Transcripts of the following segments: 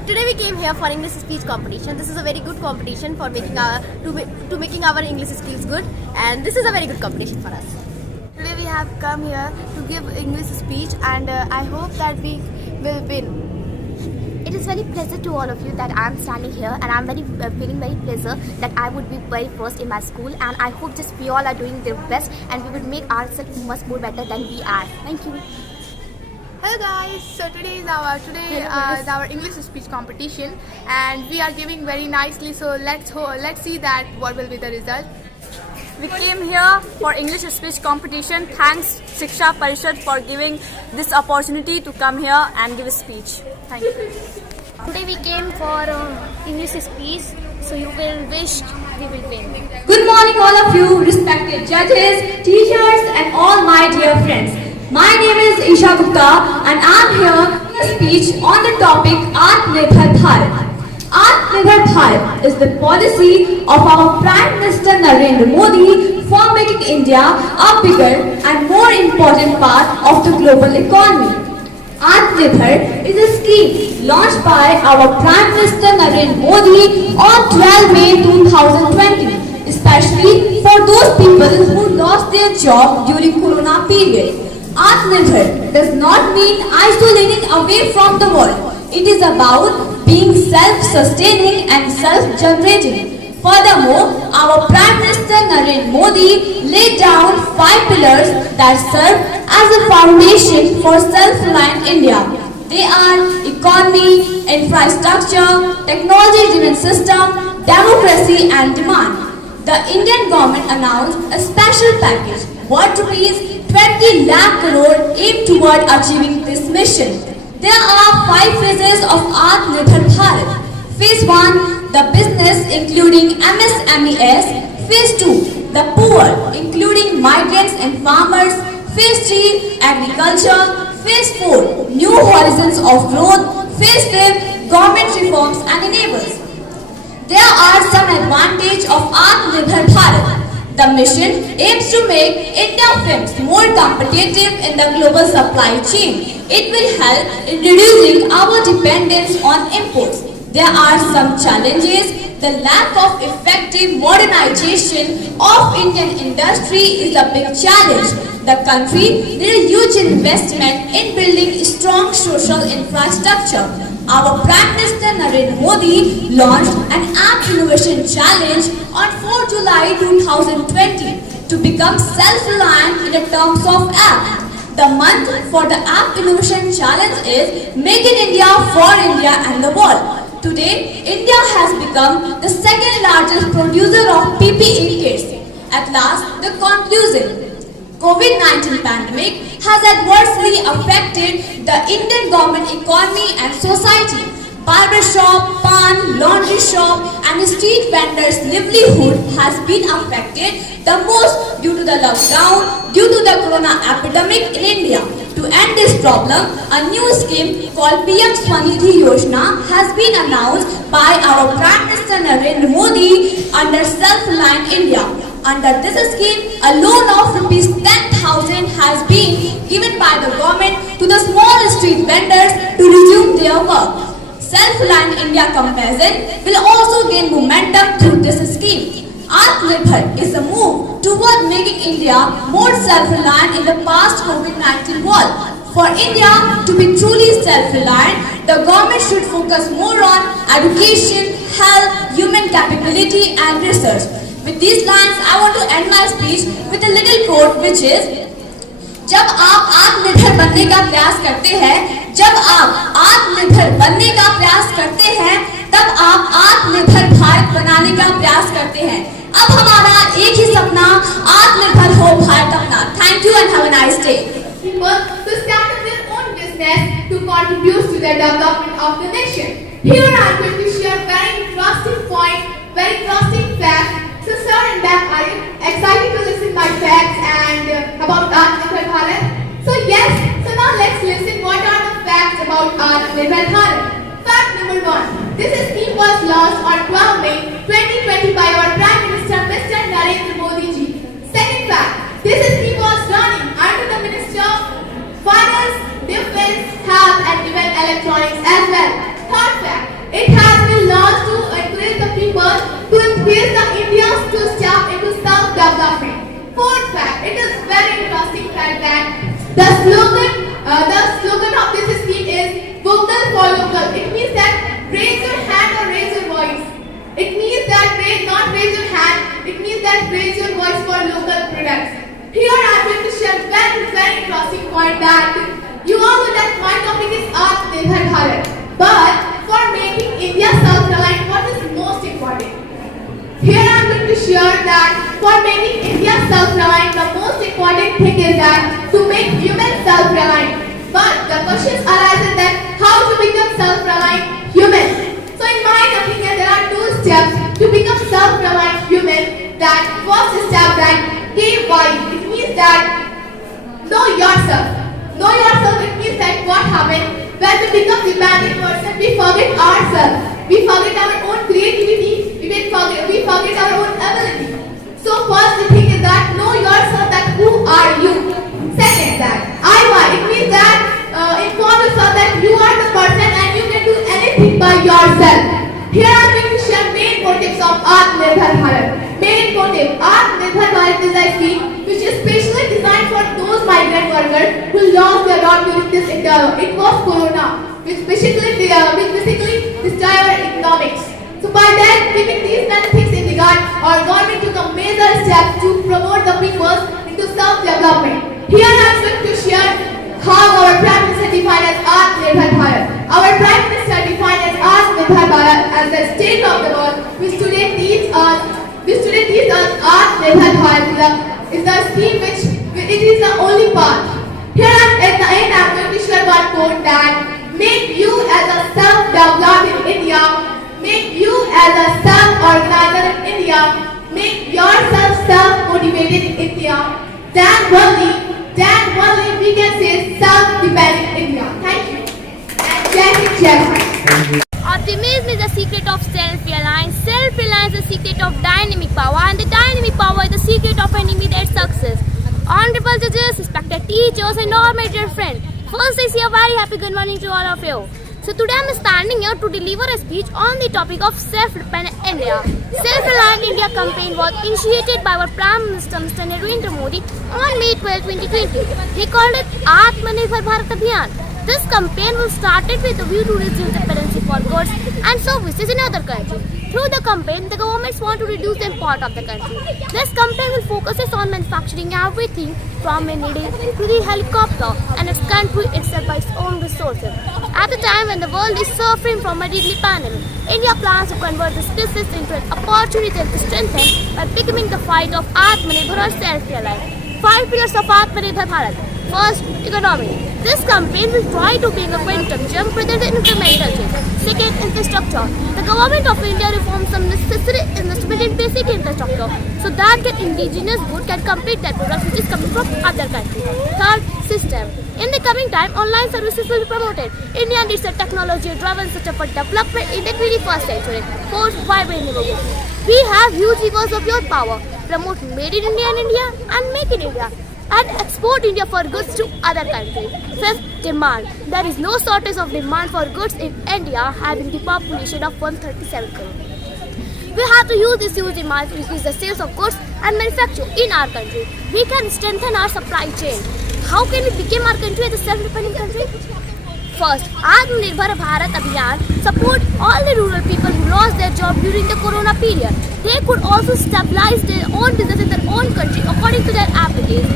Today we came here for English speech competition. This is a very good competition for making making our English skills good, and this is a very good competition for us. Today we have come here to give English speech, and I hope that we will win. It is very pleasure to all of you that I am standing here, and I am feeling very pleasure that I would be very first in my school, and I hope just we all are doing their best and we would make ourselves much more better than we are. Thank you. Hello guys, so today is our English speech competition, and we are giving very nicely. So let's see that what will be the result. We came here for English speech competition. Thanks Shiksha Parishad for giving this opportunity to come here and give a speech. Thank you. Today we came for English speech, so you will wish we will win. Good morning all of you, respected judges, teachers and all my dear friends. My name is Isha Gupta and I am here to give a speech on the topic Atmanirbhar Bharat. Atmanirbhar Bharat is the policy of our Prime Minister Narendra Modi for making India a bigger and more important part of the global economy. Atmanirbhar is a scheme launched by our Prime Minister Narendra Modi on 12 May 2020, especially for those people who lost their job during Corona period. Atmanirbhar does not mean isolating away from the world. It is about being self-sustaining and self-generating. Furthermore, our Prime Minister Narendra Modi laid down 5 pillars that serve as a foundation for self-reliant India. They are economy, infrastructure, technology-driven system, democracy and demand. The Indian government announced a special package worth ₹20 lakh crore aimed toward achieving this mission. There are 5 phases of Atmanirbhar Bharat. Phase 1, the business including MSMEs. Phase 2, the poor including migrants and farmers. Phase 3, agriculture. Phase 4, new horizons of growth. Phase 5, government reforms and enablers. There are some advantages of Atmanirbhar Bharat. The mission aims to make India films more competitive in the global supply chain. It will help in reducing our dependence on imports. There are some challenges. The lack of effective modernization of Indian industry is a big challenge. The country needs a huge investment in building strong social infrastructure. Our Prime Minister Narendra Modi launched an App Innovation Challenge on 4 July 2020 to become self-reliant in terms of app. The month for the App Innovation Challenge is Make in India for India and the world. Today, India has become the second largest producer of PPE kits. At last, the conclusion. COVID-19 pandemic has adversely affected the Indian government economy and society. Barber shop, pan, laundry shop and street vendors' livelihood has been affected the most due to the lockdown, due to the corona epidemic in India. To end this problem, a new scheme called PM Swanidhi Yojana has been announced by our Prime Minister Narendra Modi under Self-Reliant India. Under this scheme, a loan of ₹10,000 has been given by the government to the small street vendors to resume their work. Self-Reliant India campaign will also gain momentum through this scheme. Atmanirbhar is a move toward making India more self-reliant in the post-COVID-19 world. For India to be truly self-reliant, the government should focus more on education, health, human capability and research. With these lines, I want to end my speech with a little quote which is, जब आप आत्मनिर्भर बनने का प्रयास करते हैं, जब आप आत्मनिर्भर बनने का प्रयास करते हैं, तब आप आत्मनिर्भर भारत बनाने का प्रयास करते हैं। अब हमारा एक ही सपना आत्मनिर्भर हो भारत अपना। Thank you and have a nice day. People to start up their own business to contribute to the development of the nation. Here I am going to share very interesting point, very interesting fact. So sir and ma'am, are you excited to listen my facts and about Atmanirbhar Bharat? So yes, so now let's listen what are the facts about Atmanirbhar Bharat. Fact number 1. This scheme was launched on 12 May 2020 by our Prime Minister Mr. Narendra Modi ji. Second fact, this scheme was running under the Ministry of Finance, Defence, Health and even Electronics as well. Third fact, local. It means that raise your hand or raise your voice. It means that not raise your hand. It means that raise your voice for local products. Here I am going to share very interesting point that you all know that my topic is Atmanirbhar Bharat. But for making India self-reliant, what is most important? Here I am going to share that for making India self-reliant, the most important thing is that to make humans self-reliant. But the question arises that how to become self-reliant humans. So in my opinion, there are two steps to become self-reliant human. That first step that KY, it means that know yourself. Know yourself, it means that what happens when we become dependent person, we forget ourselves. We forget our own creativity, we forget our own ability. So first thing is that know yourself, that who are you. Second that IY, it means that inform yourself that you are the person and you can do anything by yourself. Here I am going to share main motives of Atmanirbhar Bharat. Main motive, Atmanirbhar Bharat is a scheme which is specially designed for those migrant workers who lost their job during this it was Corona, which basically destroyed our economics. So by that, giving these many things in regard, our government took a major step to promote the people into self-development. Here I am going to share how our Prime Minister defined as Atmanirbhar Bharat. Our Prime Minister defined as Atmanirbhar Bharat as the state of the world which today teaches us Atmanirbhar Bharat is the scheme which it is the only path. Here at the end I am going to share one quote that make you as a self-developed in India, make you as a self-organizer in India, make yourself self-motivated in India, then only we can say self-dependent India. Thank you. And Jai Hind. Optimism is the secret of self-reliance. Self-reliance is the secret of dynamic power, and the dynamic power is the secret of an immediate success. Honorable judges, respected teachers, and all my dear friends. First, I say a very happy good morning to all of you. So today I am standing here to deliver a speech on the topic of self-dependent India. Self-Reliant India campaign was initiated by our Prime Minister Mr. Narendra Modi on May 12, 2020. He called it Atmanirbhar Bharat Abhiyan. This campaign was started with a view to reduce dependency for goods and services in other countries. Through the campaign, the governments want to reduce the import of the country. This campaign will focus on manufacturing everything from a needle to the helicopter and its country itself by its own resources. At the time when the world is suffering from a deadly pandemic, India plans to convert this crisis into an opportunity to strengthen by becoming the fight of Atmanirbhar or self-reliance. 5 pillars of Atmanirbhar Bharat. First, economy. This campaign will try to bring a quantum jump rather than incremental change. Second, infrastructure. The government of India reforms some necessary investment in basic infrastructure so that indigenous goods can compete that products which is coming from other countries. Third, system. In the coming time, online services will be promoted. India needs a technology-driven system for development in the 21st century. Fourth, vibrant neighborhood. We have huge rivers of your power. Promote Made in India and Make in India, and export India for goods to other countries. Fifth, demand. There is no shortage of demand for goods in India, having the population of 137 crore. We have to use this huge demand to increase the sales of goods and manufacture in our country. We can strengthen our supply chain. How can we become our country as a self-dependent country? First, Atmanirbhar Bharat Abhiyan support all the rural people who lost their job during the Corona period. They could also stabilize their own business in their own country according to their abilities.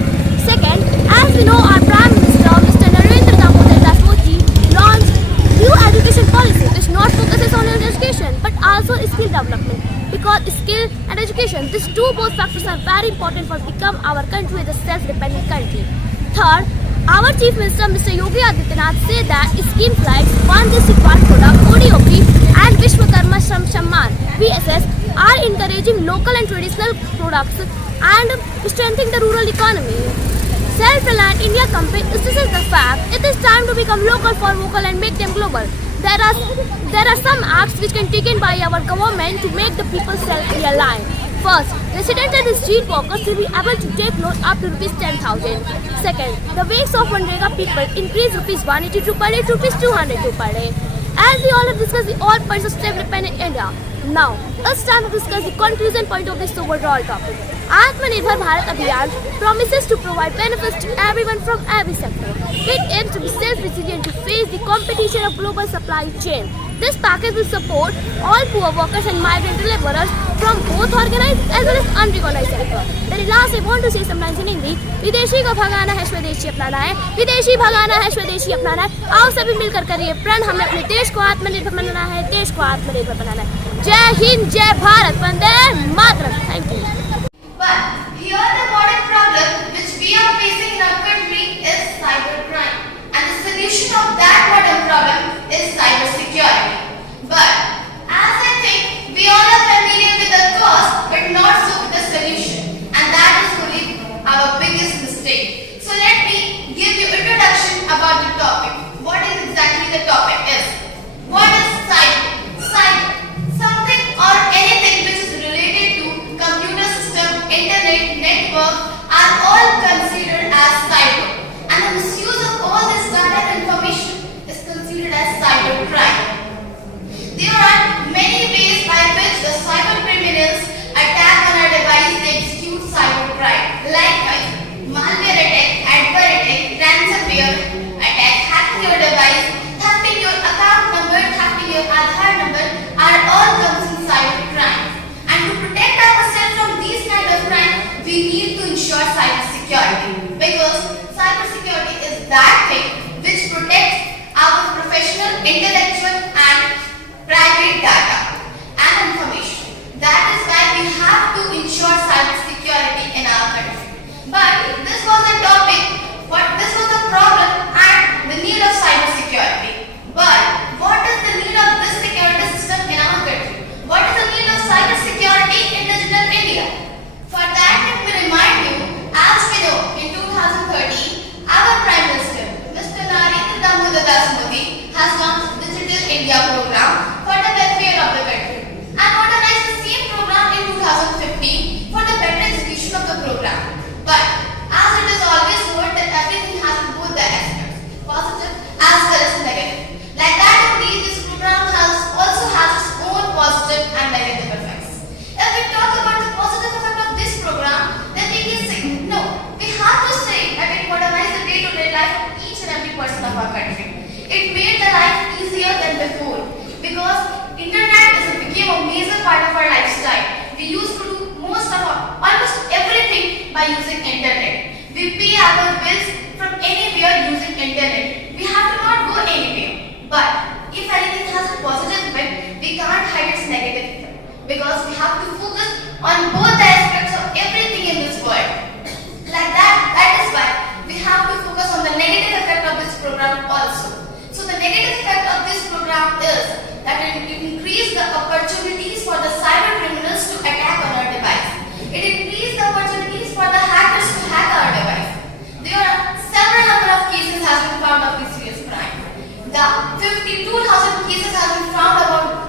Second, as we know, our Prime Minister, Mr. Narendra Damodar Modi, launched new education policy which not focuses on education but also skill development. Because skill and education, these two both factors are very important for become our country as a self-dependent country. Third, our Chief Minister Mr. Yogi Adityanath said that schemes like One District One Product, ODOP and Vishwakarma Samman VSS are encouraging local and traditional products and strengthening the rural economy. Self-Reliant India campaign stresses the fact it is time to become local for vocal and make them global. There are some acts which can be taken by our government to make the people self-reliant. First, resident and street workers will be able to take loan up to ₹10,000. Second, the wages of Manrega people increase ₹182 per day to ₹202 per day. As we all have discussed the all points of self-dependent India, now it's time to discuss the conclusion point of this overall topic. Atmanirbhar Bharat Abhiyan promises to provide benefits to everyone from every sector. It aims to be self-resilient to face the competition of global supply chain. This package will support all poor workers and migrant laborers from both organized as well as unrecognized sector. Then last I want to say some lines in English. विदेशी को भगाना है स्वदेशी अपनाना है, विदेशी भगाना है स्वदेशी अपनाना है. आओ सभी मिलकर करिए प्रण, हमें अपने देश को आत्मनिर्भर बनाना है, देश को आत्मनिर्भर बनाना है. जय हिंद, जय Bharat, Vande Mataram. Thank you. But here the modern problem which we are facing in our country is cybercrime, and the solution of that modern problem is cybersecurity. But as I think we all are familiar with the cause but not so with the solution, and that is only our biggest mistake. So let me give you introduction about the topic. What is exactly the topic is? What is cyber? Cyber, something or anything which is related to computer system, internet, network are all considered as cyber, and the misuse of all this data and information is considered as cybercrime. There are many ways by which the cyber criminals attack on our device. They execute cybercrime, like malware attack, adware attack, ransomware attack, hacking your device, thefting your account number, thefting your Aadhaar number are all comes in cybercrime. And to protect ourselves from these kind of crime, we need to ensure cybersecurity, because cybersecurity is that thing which protects our professional, intellectual and private data and information. That is why we have to ensure cybersecurity in our country. But this was the topic, this was the problem and the need of cybersecurity. But what is the need of this security system in our country? What is the need of cybersecurity in digital India? For that, let me remind you, as we know, in 2013, our Prime Minister, Mr. Narendra Damodar Das Modi, has launched Digital India program for the welfare of the country, and modernized the same program in 2015 for the better execution of the program. But as it is always heard that everything has both the aspects, positive as well as negative. Like that only, this program also has its own positive and negative effects. If we talk about the positive effect of this program, then we can say, no, we have to say that it modernized the day-to-day life of each and every person of our country. It made the life easier than before, because internet became a major part of our lifestyle. We used to do almost everything by using internet. We pay our bills from anywhere using internet. We have to not go anywhere. But if anything has a positive effect, we can't hide its negative effect, because we have to focus on both the aspects of everything in this world. Like that is why we have to focus on the negative effect of this program also. So the negative effect of this program is that it increase the opportunities for the cyber criminals to attack on our device. It increase the opportunities for the hackers to hack our device. There are several number of cases has been found of this serious crime. The 52,000 cases have been found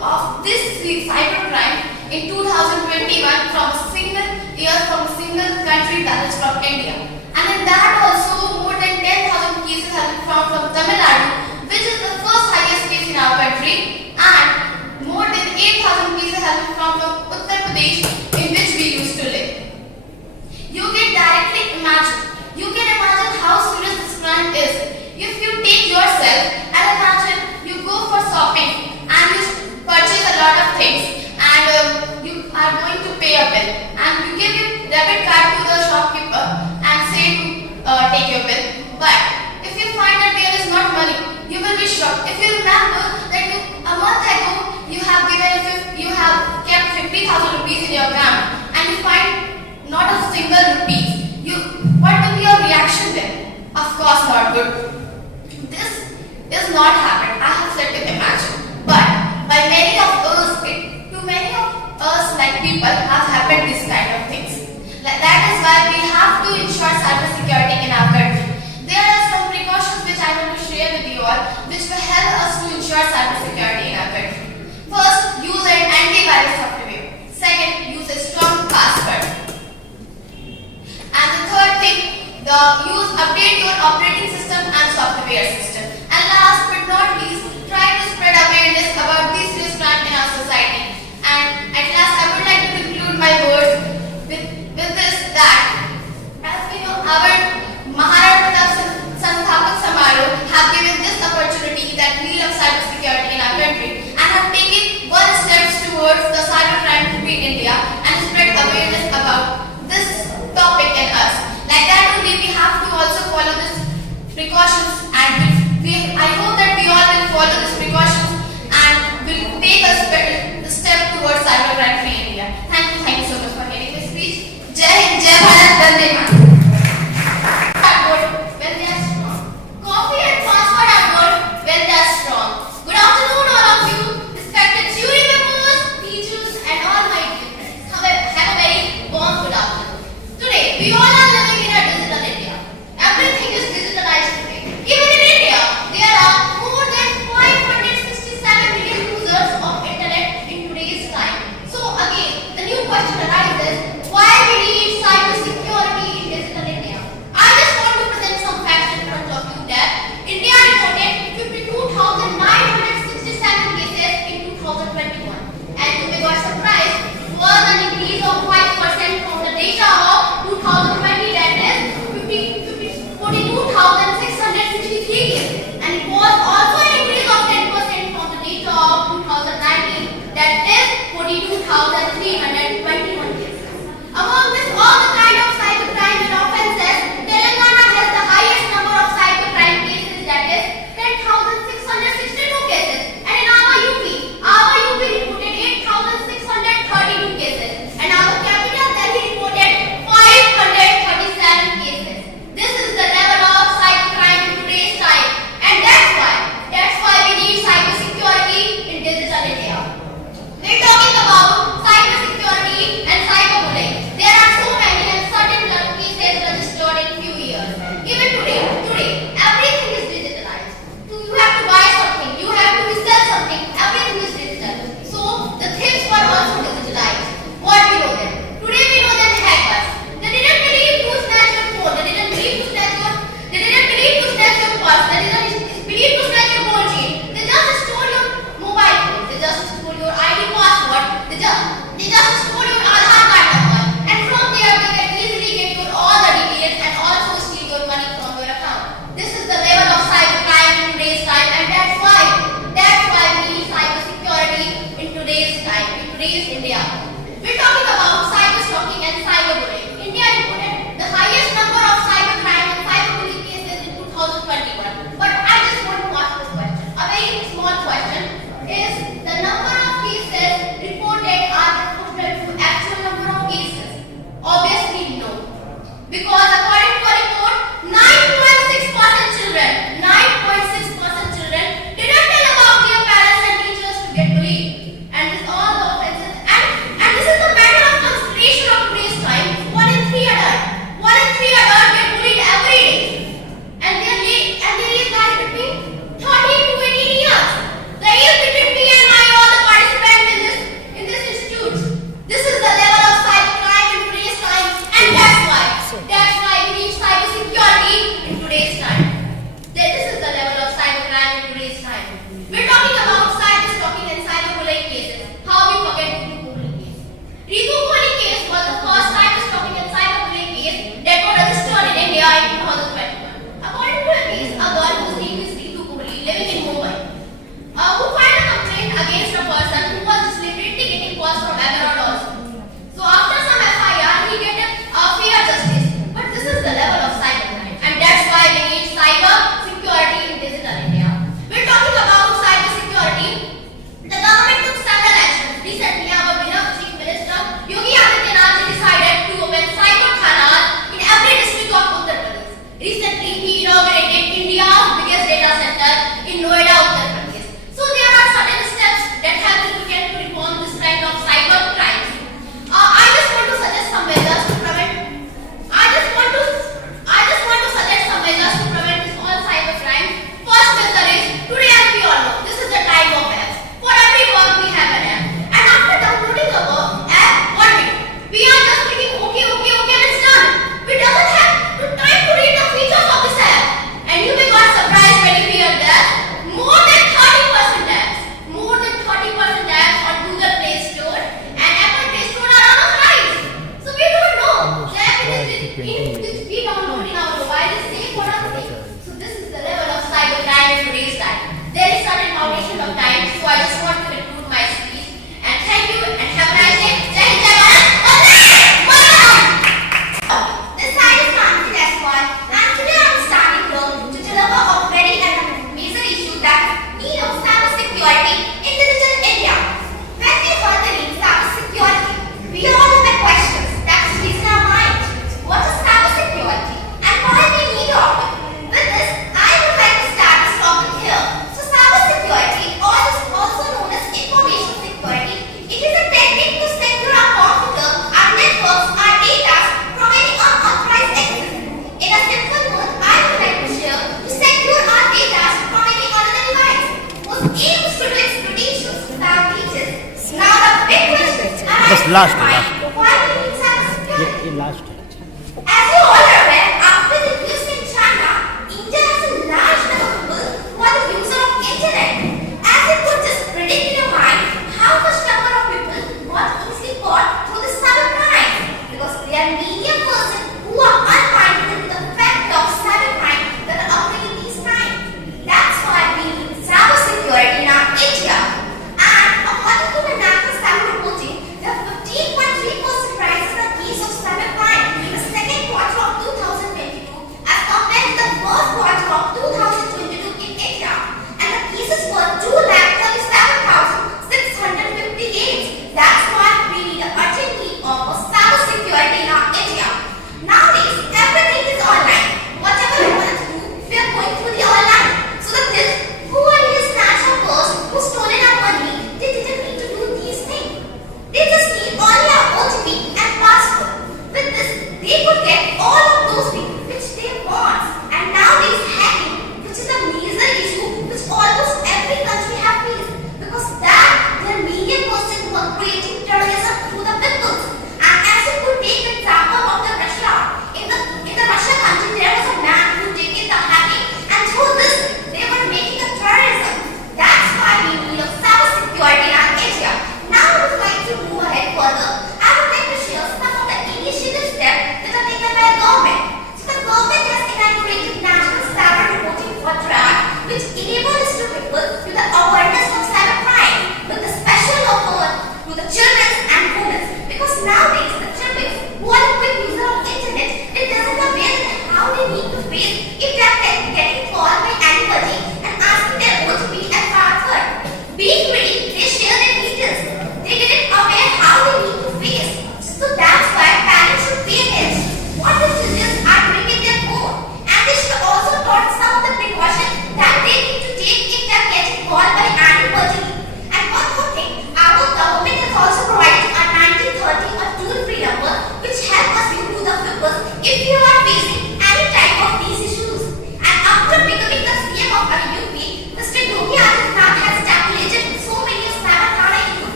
of this cyber crime in 2021 from a single country, that is from India. And in that also more than 10,000 cases have been found from Tamil Nadu, which is the first highest case in our country, and more than 8,000 cases have been found from Uttar Pradesh, in which we used to live. You can imagine how serious this crime is. If you take yourself and imagine you go for shopping and you purchase a lot of things, and you are going to pay a bill, and you give your debit card to the shopkeeper and say to take your bill. But if you find that there is not money, you will be shocked. If you remember that a month ago you have kept 50,000 rupees in your account, and you find not a single rupee, what will be your reaction then? Of course not good. This is not happened, I have said to imagine. But by many of us, like people, have happened these kind of things. That is why we have to ensure cybersecurity in our country. There are some precautions which I want to share with you all, which will help us to ensure cybersecurity in our country. First, use an antivirus software. Second, use a strong password. And the third thing, update your operating system and software system. And last but not least, try to spread away 6,321 cases. Among this, all the kind of cybercrime and offences, Telangana has the highest number of cybercrime cases, that is 10,662 cases. And in our UP reported 8,632 cases. And our capital Delhi reported 537 cases. This is the level of cybercrime in today's time. And that's why we need cybersecurity in digital India. We're talking about cybersecurity and cyberbullying. There are so many and certain cases registered in few years. Even today, everything is digitalized. You have to buy something, you have to sell something, everything is digital. So the things were also digitalized. What we know them? Today we know them hackers. They didn't believe to snatch your phone. They didn't believe to snatch your purse. They didn't believe to snatch your gold chain. They just stole your mobile phone. They just stole your ID password. They just stole your Aadhaar card number. And from there they can easily get your all the details and also steal your money from your account. This is the level of cybercrime in today's time, and that's why we need cybersecurity in today's time, in today's India. We're talking about cyberstalking and cyberbullying. India reported the highest number of cybercrime and cyberbullying cases in 2021. But I just want to ask this question, a very small question. Is the number of cases reported are proportional to actual number of cases? Obviously no. Because according to a report, 9.6% children didn't tell about their parents and teachers to get bullied. And this all the offenses. And this is the matter of consideration of today's time. 1 in 3 adults get bullied every day. And their age lies between 13 to 18 years. The age between me and all the participants in this institute. This is the level of cybercrime in today's time, and that's why we need cybersecurity in today's time. This is the level of cybercrime in today's time. We're talking about cyberstalking and cyberbullying cases. How we forget Ritu Kohli case? Ritu Kohli case was the first cyberstalking and cyberbullying case that was registered in India in 2021. According to a case, a girl whose name is Ritu Kohli, living in Mumbai, who filed a complaint against a person who was deliberately getting calls from abroad also. So after some FIR, he get a fair justice. But this is the level of cybercrime, and that's why we need cyber security in digital India. We're talking about cyber security. The government took several actions. Recently, our beloved Chief Minister Yogi Adityanath decided to open cyber thanas in every district of Uttar Pradesh. Recently, he inaugurated India's biggest data center in Noida, Uttar Pradesh. So there are certain steps that have been taken to reform this kind of cyber crimes. I just want to suggest some measures to prevent. I just want to suggest some measures to prevent this all cyber crime. First measure is, today as we all know, this is the time of apps. For every work we have an app, and after downloading the app, what we do? We are just clicking okay and it's done. We doesn't have the time to read the features of this app. And you may got surprised when you hear that more than 30% apps on Google Play Store and Apple Play Store are unauthorized. So we don't know the app which we download in our mobile is safe or unsafe. So this is the level of cybercrime in today's time. There is certain foundation of time, so I just want to conclude my speech. And thank you and have a nice day. Jai Hind, Jai Bharat. This side is Nancy Desmond, and today I'm standing here to deliver a very major issue that need of cybersecurity in digital India. When we heard the name cybersecurity, we all have questions that stays in our mind. What is cybersecurity and why we need of it? With this, I would like to start this topic here. So cybersecurity, also known as information security, it is a technique to secure our computer, our networks, our data from any unauthorized access. In a simple word, I would like to share to secure our data from any other device. Whose aim is to do exploitations without teachers. Now the big question Just last. why we need cybersecurity? Last. As you all are aware, after the US in China, India has a large number of people who are the user of internet. As it could just predict in your mind how much number of people got easily caught through the cybercrime, because they are media persons who are unmindful with the fact of cybercrime that are occurring in these times. That's why we need cybersecurity in our India. And according to the National Cyber Reporting, there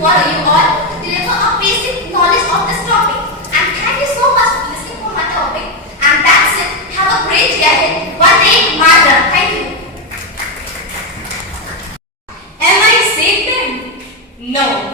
for you all to deliver a basic knowledge of this topic. And thank you so much for listening for my topic. And that's it. Have a great day ahead. One day, Madam. Thank you. Am I safe then? No.